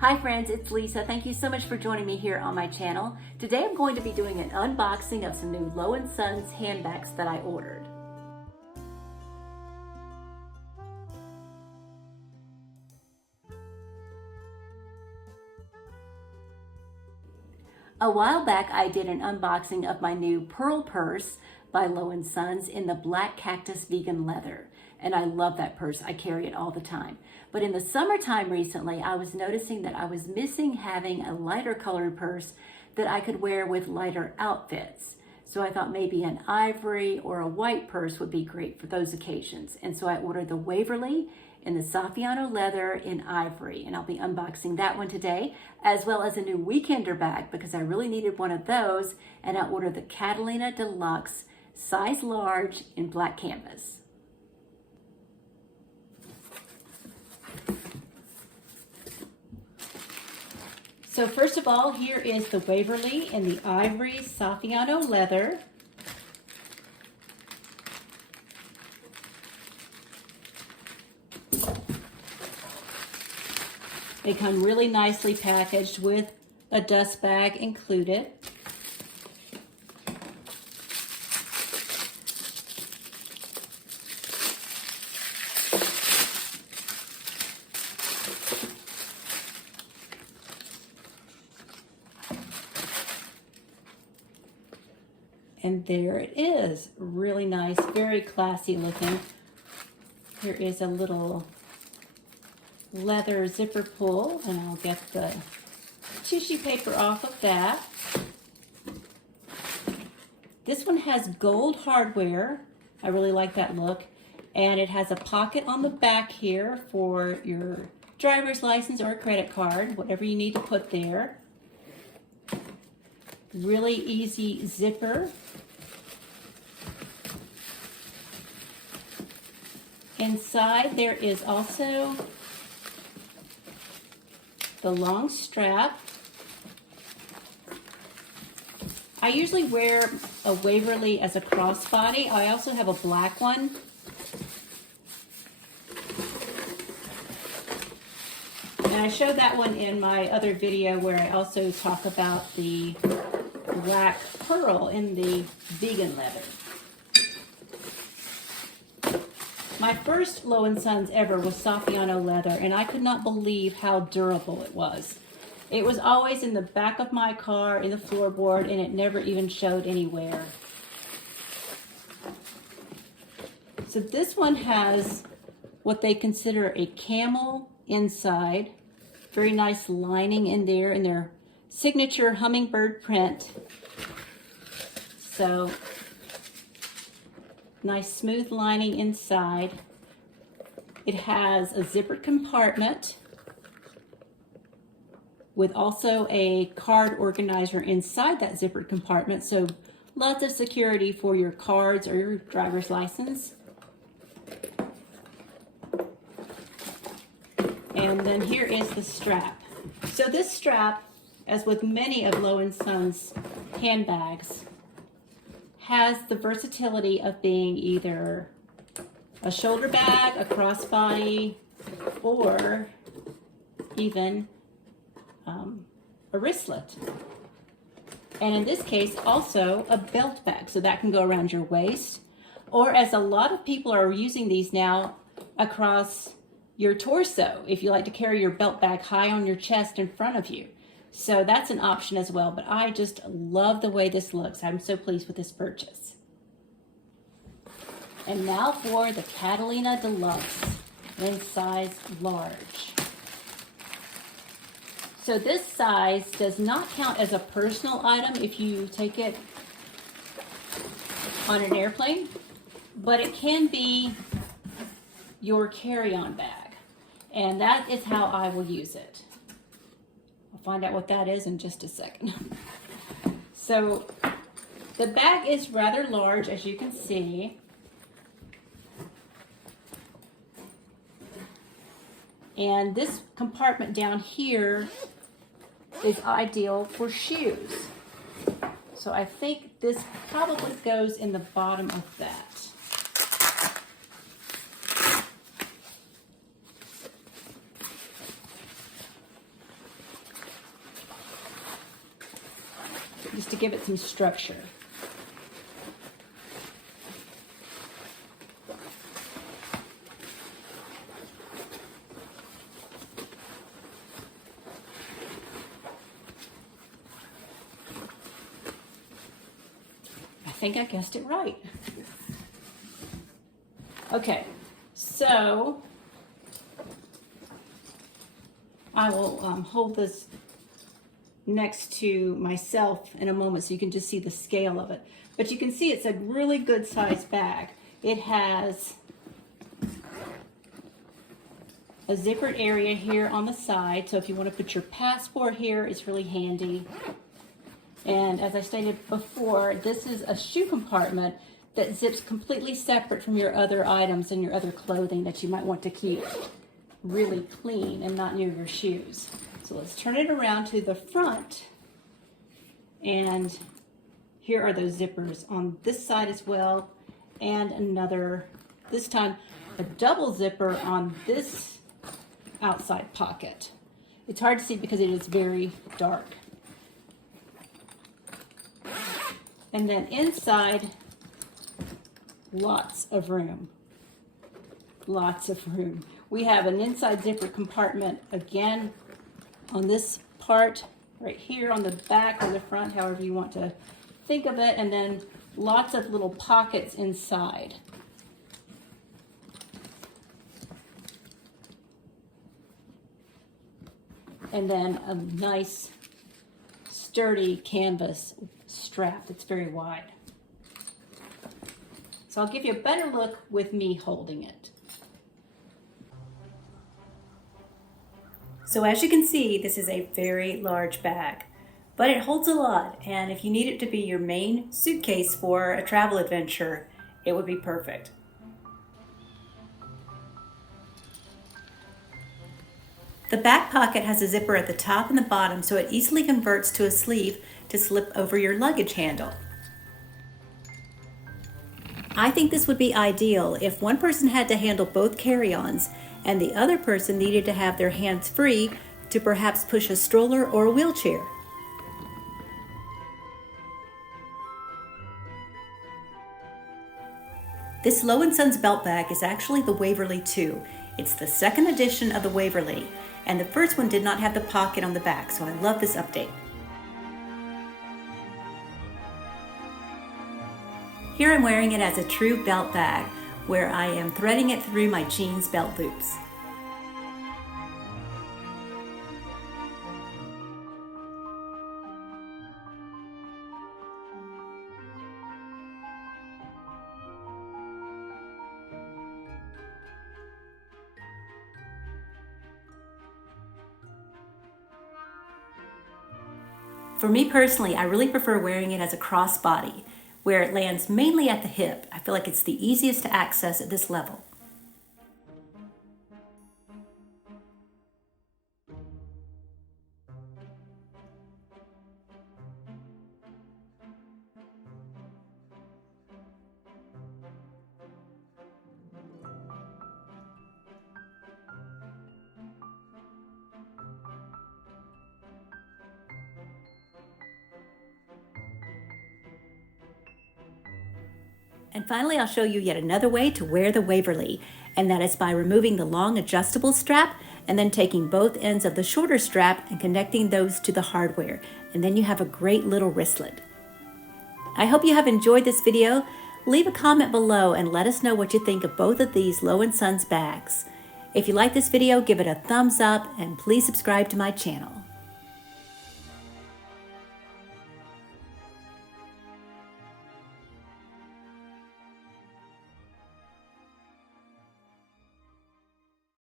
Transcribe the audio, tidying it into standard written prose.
Hi friends, it's Lisa. Thank you so much for joining me here on my channel. Today I'm going to be doing an unboxing of some new Low & Sons handbags that I ordered. A while back I did an unboxing of my new Pearl Purse by Low & Sons in the black cactus vegan leather. And I love that purse. I carry it all the time. But in the summertime recently, I was noticing that I was missing having a lighter colored purse that I could wear with lighter outfits. So I thought maybe an ivory or a white purse would be great for those occasions. And so I ordered the Waverly in the Saffiano leather in ivory. And I'll be unboxing that one today, as well as a new weekender bag because I really needed one of those. And I ordered the Catalina Deluxe size large in black canvas. So first of all, here is the Waverly in the ivory Saffiano leather. They come really nicely packaged with a dust bag included. And there it is, really nice, very classy looking. Here is a little leather zipper pull, and I'll get the tissue paper off of that. This one has gold hardware. I really like that look. And it has a pocket on the back here for your driver's license or credit card, whatever you need to put there. Really easy zipper. Inside there is also the long strap. I usually wear a Waverly as a crossbody. I also have a black one. And I showed that one in my other video where I also talk about the black pearl in the vegan leather. My first Low & Sons ever was Saffiano leather, and I could not believe how durable it was. It was always in the back of my car, in the floorboard, and it never even showed anywhere. So this one has what they consider a camel inside. Very nice lining in there, in their signature hummingbird print. So nice smooth lining inside. It has a zippered compartment with also a card organizer inside that zippered compartment. So lots of security for your cards or your driver's license. And then here is the strap. So this strap, as with many of Low & Sons handbags, has the versatility of being either a shoulder bag, a crossbody, or even a wristlet. And in this case, also a belt bag, so that can go around your waist, or as a lot of people are using these now, across your torso, if you like to carry your belt bag high on your chest in front of you. So that's an option as well, but I just love the way this looks. I'm so pleased with this purchase. And now for the Catalina Deluxe in size large. So this size does not count as a personal item if you take it on an airplane, but it can be your carry-on bag. And that is how I will use it. I'll find out what that is in just a second. So the bag is rather large, as you can see. And this compartment down here is ideal for shoes. So I think this probably goes in the bottom of that. just to give it some structure. I think I guessed it right. Okay, so I will hold this next to myself in a moment so you can just see the scale of it. But you can see it's a really good sized bag. It has a zippered area here on the side, so if you want to put your passport here, it's really handy. And as I stated before, this is a shoe compartment that zips completely separate from your other items and your other clothing that you might want to keep really clean and not near your shoes. So let's turn it around to the front, and here are those zippers on this side as well, and another, this time a double zipper on this outside pocket. It's hard to see because it is very dark. And then inside, lots of room. Lots of room. We have an inside zipper compartment again on this part right here on the back or the front, however you want to think of it, and then lots of little pockets inside. And then a nice sturdy canvas strap that's very wide. So I'll give you a better look with me holding it. So as you can see, this is a very large bag, but it holds a lot, and if you need it to be your main suitcase for a travel adventure, it would be perfect. The back pocket has a zipper at the top and the bottom, so it easily converts to a sleeve to slip over your luggage handle. I think this would be ideal if one person had to handle both carry-ons and the other person needed to have their hands free to perhaps push a stroller or a wheelchair. This Low & Sons belt bag is actually the Waverly 2. It's the second edition of the Waverly, and the first one did not have the pocket on the back, so I love this update. Here I'm wearing it as a true belt bag, where I am threading it through my jeans belt loops. For me personally, I really prefer wearing it as a crossbody, where it lands mainly at the hip. I feel like it's the easiest to access at this level. And finally, I'll show you yet another way to wear the Waverly, and that is by removing the long adjustable strap and then taking both ends of the shorter strap and connecting those to the hardware, and then you have a great little wristlet. I hope you have enjoyed this video. Leave a comment below and let us know what you think of both of these Low & Sons bags. If you like this video, give it a thumbs up and please subscribe to my channel.